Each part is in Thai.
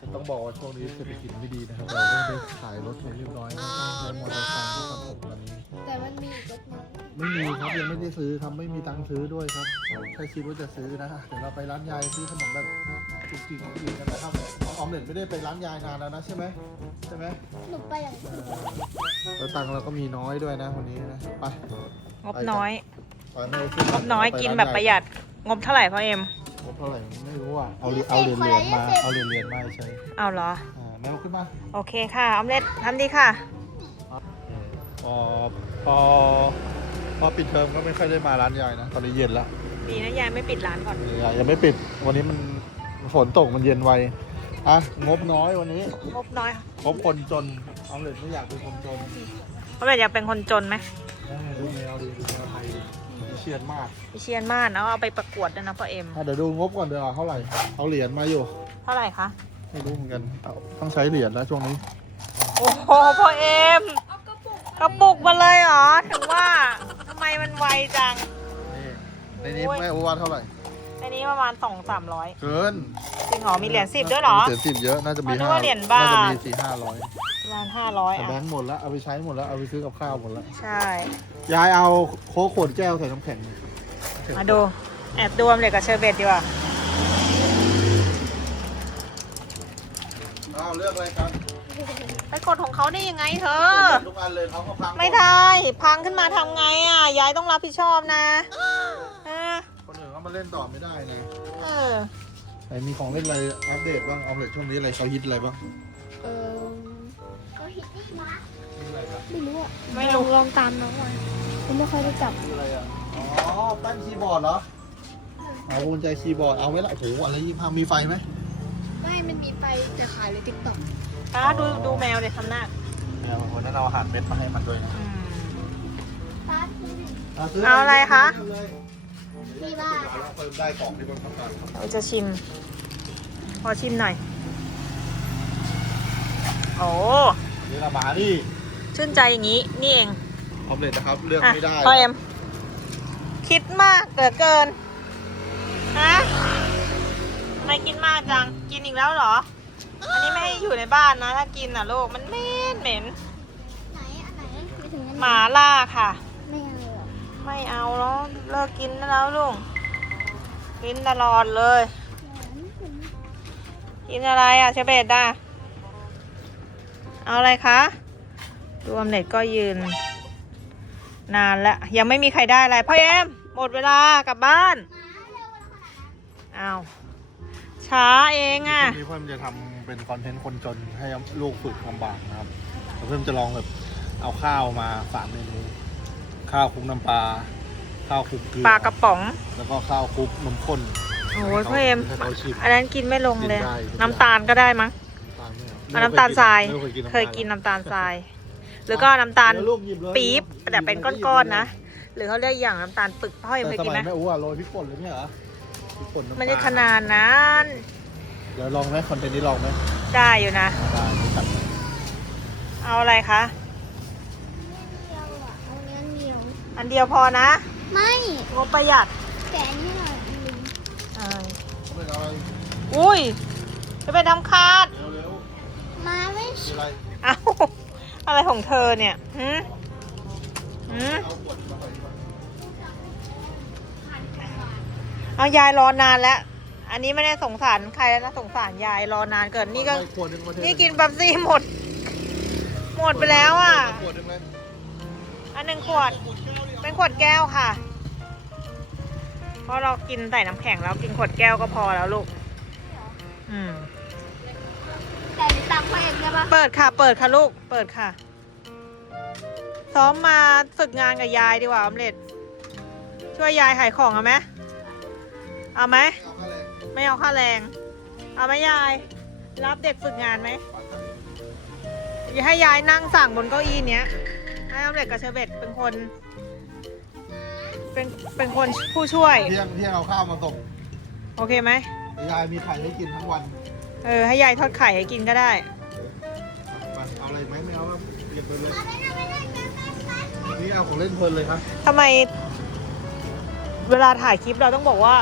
จะต้องบอกว่าช่วงนี้เศรษฐกิจไม่ดีนะครับ เราก็ได้ขายรถไปเรียบร้อยแล้วต้องใช้มอเตอร์ไซค์ที่ทำผมตอนนี้ แต่มันมีอีกรถหนึงไม่มีครับยังไม่ได้ซื้อครับไม่มีตังค์ซื้อด้วยครับแค่คิดว่าจะซื้อนะเดี๋ยวเราไปร้านยายซื้อขนมแบบจุกจิกจุกจิกกันนะครับออมเล็ตไม่ได้ไปร้านยายนานแล้วนะใช่ไหมใช่ไหมหนูไปอย่างเออแล้วตังค์เราก็มีน้อยด้วยนะวันนี้นะไปงบน้อยไปให้ขึ้ งบน้อยกินแบบประหยัดงบเท่าไหร่พ่อเอ็มงบเท่าไหร่ไม่รู้อะเอาเหรียญเอาเหรียญเหรียญมาเอาเหรียญเหรียญมาใช้เอาเหรออ่าแมวขึ้นมาโอเคค่ะออมเล็ตทำดีค่ะพอพอพอปิดเทอมก็ไม่ค่อยได้มาร้านยายนะตอนนี้เย็นแล้วดีนะยายไม่ปิดร้านก่อนยายยังไม่ปิดวันนี้มันฝนตกมันเย็นไวอะงบน้อยวันนี้งบน้อยคบคนจนเอาเลยไม่อยากเป็นคนจนออมเล็ตอยากเป็นคนจนไหมเออดูแมวดีดูแมวไทย ดิเชียนมากวิเชียนมากนะเอาไปประกวดด้วยนะพ่อเอ็ม อะเดี๋ยวดูงบก่อนเดี๋ยวาเท่าไหร่ เอาเหรียญมาอยู่ เท่าไหร่คะ ไม่รู้เหมือนกันเอาต้องใช้เหรียญแล้วช่วงนี้ โอ้โหพ่อเอ็มกระปุกมาเลยเหรอถึงว่าทำไมมันไวจัง นี่ในนี้โอ้ยแม่อุวาเท่าไหร่ อันนี้ประมาณสองสามร้อยเกินจริงเหรอมีเหรียญสิบด้วยเหรอ เหรียญสิบเยอะ น่าจะมีอ๋อนึกห้าว่าเหรียญบาท น่าจะมีสี่ห้าร้อย ประมาณห้าร้อยแต่แบอะงค์หมดแล้วเอาไปใช้หมดแล้วเอาไปซื้อกับข้าวหมดแล้วใช่ยายเอาโค้กขวดแก้วใส่น้ำแข็งมาดู แอบดูออมเล็ตกับเชอร์เบตดีกว่าเอาเลือกอะไรกันไปกดของเขาได้ยังไงเธอ ทุกอันเลยเขาก็พังหดไม่ได้ พังขึ้นมาทำไงอะ ยายต้องรับผิดชอบนะเออคนอื่นเขามาเล่นต่อไม่ได้นะเออ ไหนมีของเล่นอะไรอัปเดตบ้างเอาเลยช่วงนี้อะไรเขาฮิตอะไรบ้าง เออ ไม่รู้อะไม่รู้ลองลองตามน้องมาผมไม่ค่อยได้จับคืออะไรอะ อ๋อแป้นคีย์บอร์ดเหรอเอากุญแจคีย์บอร์ด เอาไว้ละโอ้โหอะไรยี่ห้ามีไฟไหมไม่มันมีไปแต่ขายในติ๊กต็อกป้าดูดูแมวเดี๋ยทำหน้าเนี่ยวันนั้นเราอาหารเม็ดมาให้มันด้วยนะป้าซื้อซื้เอาอะไรคะที่บ้าเราเพิ่มได้กล่องที่บนทำการเราจะชิม พอชิมหน่อย โอ้ นี่ละหมานี่ชื่นใจอย่างนี้ นี่เองออมเล็ตนะครับ เลือกอะไม่ได้พ่อเอ็มคิดมากเหลือเกินฮะทำไมคิดมากจัง กินอีกแล้วเหรอ อันนี้ไม่ให้อยู่ในบ้านนะ ถ้ากินอะลูกมันเหม็นเหม็นไหนอันไหนไม่ถึงอันหมาล่าค่ะ ไม่เอาหรอกไม่เอาแล้วเลิกกินได้แล้วลุงกินตลอดเลย กินอะไรอะเชเบตอะ เอาอะไรคะรวมเน็ตก็ยืน นานแล้ว ยังไม่มีใครได้อะไรพ่อเอ็มหมดเวลากลับบ้านเอาวช้าเองอะวันนี้เพิ่มจะทำเป็นคอนเทนต์คนจนให้ลูกฝึกลำบากนะครับแล้วเพิ่มจะลองแบบเอาข้าวมาสามเมนูข้าวคลุกน้ำปลาข้าวคลุกเกลือปลากระป๋อง แล้วก็ข้าวคลุกนมข้นโอ้ยพ่อเอ็มให้เขาชิมอันนั้นกินไม่ลงเลยกินได้น้ำตาลก็ได้มั้งน้ำตาลไม่ เอาน้ำตาลทราย ไม่เคยกินน้ำตาลทราย หรือก็น้ำตาลเดี๋ยวลูกหยิบเลยปี๊บแต่เป็นก้อนๆนะ หรือเขาเรียกอย่างน้ำตาลปึกพ่อเอ็มแต่เคยสกินมัไหมยแม่อ้วโรยพริกป่นเลยเนี่ยเหรอพริกป่นน้ำตาลไม่ได้ขนาดนั้นเดี๋ยวลองไหมคอนเทนต์นี้ลองไหมได้อยู่นะ ได้จัดไปเอาอะไรคะเดียวอะเอาเนื้อเดียวอันเดียวพอนะไม่งบประหยัดแต่อันนี้หน่อยอันหนึงเออเอาไปเอาอะไรอุ้ยจะไปทำคาด เร็ว มาไม่ ๆมี อะไรเอาอะไรของเธอเนี่ยหืมหืมเอาขวดมาใส่ดีกว่าเอายายรอนานแล้ว อันนี้ไม่ได้สงสารใครแล้วนะสงสารยายรอนานเกินนี่ก็เอาขวดหงมาเทนี่กินบับซี่หมด หมดไปแล้วอะ ขวดหนึ่งเลยอันหนึ่งขวด เป็นขวดแก้วค่ะ เพราะเรากินใส่น้ำแข็งแล้วกินขวดแก้วก็พอแล้วลูก อืม แต่มีตังค์พ่อเองได้ปะเปิดค่ะ เปิดค่ะลูก เปิดค่ะ ซ้อมมาฝึกงานกับยายดีกว่าออมเล็ตช่วยยายขายของเอาไหมเอาไหม เอาเข้าเลยไม่เอาค่าแรง เอาไหมยาย รับเด็กฝึกงานไหม อย่าให้ยายนั่งสั่งบนเก้าอี้เนี้ย ให้ออมเล็ตกับเชอร์เบตเป็นคน เป็น เป็นคนผู้ช่วย เที่ยงเที่ยงเอาข้าวมาส่งโอเคไหมยายมีไข่ให้กินทั้งวัน เออ ให้ยายทอดไข่ให้กินก็ได้มาเอาอะไรไหมไม่เอาแล้วเก็บไปเลยนี่เอาของเล่นเพลินเลยครับทำไม เวลาถ่ายคลิปเราต้องบอกว่า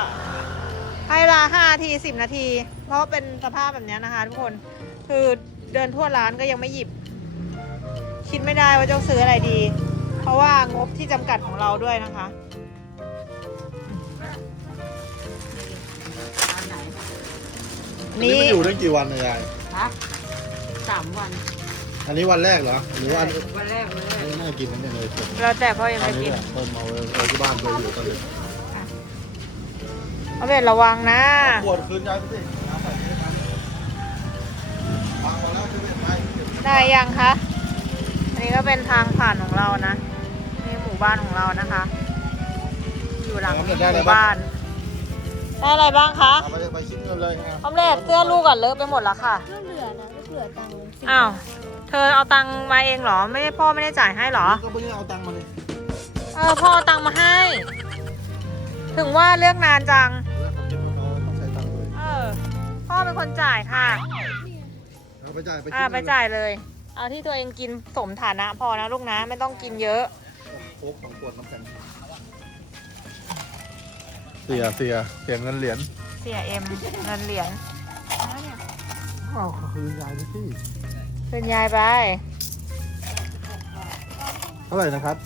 ให้เวลาห้านาทีสิบนาที เพราะว่าเป็นสภาพแบบเนี้ยนะคะทุกคน คือเดินทั่วร้านก็ยังไม่หยิบ คิดไม่ได้ว่าจะซื้ออะไรดี เพราะว่างบที่จำกัดของเราด้วยนะคะ อันนี้มันอยู่ได้กี่วันนะยาย ฮะสามวันอันนี้วันแรกเหรอ หรือว่าอันวันแรกวันแรกนี้น่ากินนั่นเนี่ยเลยเเราแต่พ่อยังอัไม่นนี้กินแหละเพิ่มเอาไว้ไว้ที่บ้านไปอยู่กันเลยเอาเป็นระวังนะขวดคืนยายไปสิน้ำใส่นี่ครับวางมาแล้วใช่ไหมไปได้ยังคะ อันนี้ก็เป็นทางผ่านของเรานะ นี่หมู่บ้านของเรานะคะ อยู่หลังหมู่บ้าน ได้อะไรบ้างคะ เอาไปเลยไปชิ้น เงินเลยอะออมเล็ตเสื้อลูกก่อนเลอะไปหมดแล้วค่ะ ก็เหลือนะก็เหลือตังค์สิอ้าว เธอเอาตังค์มาเองเหรอ ไม่ได้พ่อไม่ได้จ่ายให้เหรอ ก็ไม่ได้เอาตังค์มาเลยเออพ่อเอาตังค์มาให้ ถึงว่าเลือกนานจัง แล้วผมเก็บกระเป๋าต้องใช้ตังค์เลยเออ พ่อเป็นคนจ่ายค่ะ เอาไปจ่ายไปอ่าชิ้นไปเงินเลยจ่ายเลย เอาที่ตัวเองกินสมฐานะพอนะลูกนะ ไม่ต้องกินเยอะ โค้กสองขวดน้ำแข็งเสียเสียเสียเงินเหรียญเสียเอ็มเงินเหรียญอ้าวคืนยายไปที่คืนยายไปเท่าไหร่นะครับ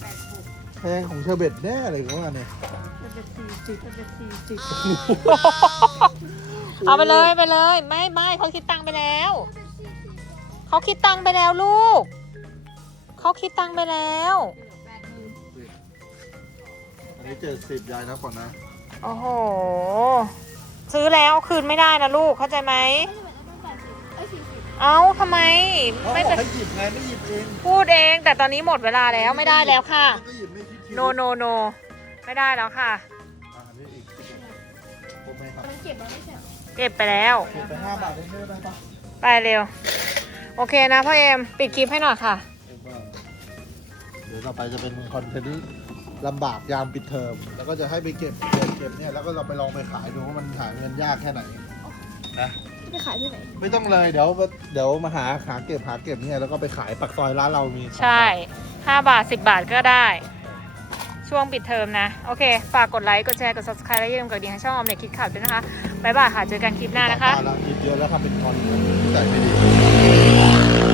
แพงของเชอร์เบตแน่เลยว่าเนี่ยเอาไปเลยไปเลย ไม่ไม่เขาคิดตังค์ไปแล้วเขาคิดตังค์ไปแล้วลูกเขาคิดตังค์ไปแล้วอันนี้เจ็ดสิบยายนะก่อนนะโอ้โห ซื้อแล้วคืนไม่ได้นะลูกเข้าใจไหมเอ้ยสี่สิบเอ้าทำไมเขาไม่บอเป็นกให้หยิบไงไม่หยิบเองพูดเองแต่ตอนนี้หมดเวลาแล้วไม่ได้แล้วค่ะ ก็หยิบไม่คิดคิวโนโนโนไม่ได้แล้วค่ะ อ่าอันนี้อีกผมไม่ครับมันเก็บมาไม่ใช่เหรอเก็บไปแล้ว เก็บไปห้าบาทได้ไหมได้ปะไปเร็ว โอเคนะพ่อเอ็มปิดคลิปให้หน่อยค่ะ เดี๋ยวต่อไปจะเป็นคอนเทนต์ ลำบากยามปิดเทอม แล้วก็จะให้ไปเก็บเก็บเก็บเนี่ยแล้วก็เราไปลองไปขายดูว่ามันหาเงินยากแค่ไหนนะจะไปขายที่ไหน ไม่ต้องเลยเดี๋ยวเดี๋ยวมาหาหาเก็บหาเก็บเนี่ยแล้วก็ไปขายปักซอยร้านเรามีใช่ 5 บาท 10 บาทก็ได้ ช่วงปิดเทอมนะ โอเค ฝากกดไลค์กดแชร์กด subscribe และอย่าลืมกดกระดิ่งให้ช่องออมเล็ตคิดข่าวด้วยนะคะบ๊ายบายค่ะเจอกันคลิปหน้านะคะแล้วคิดเยอะแล้วทำเป็นคอนที่ใส่ไม่ดี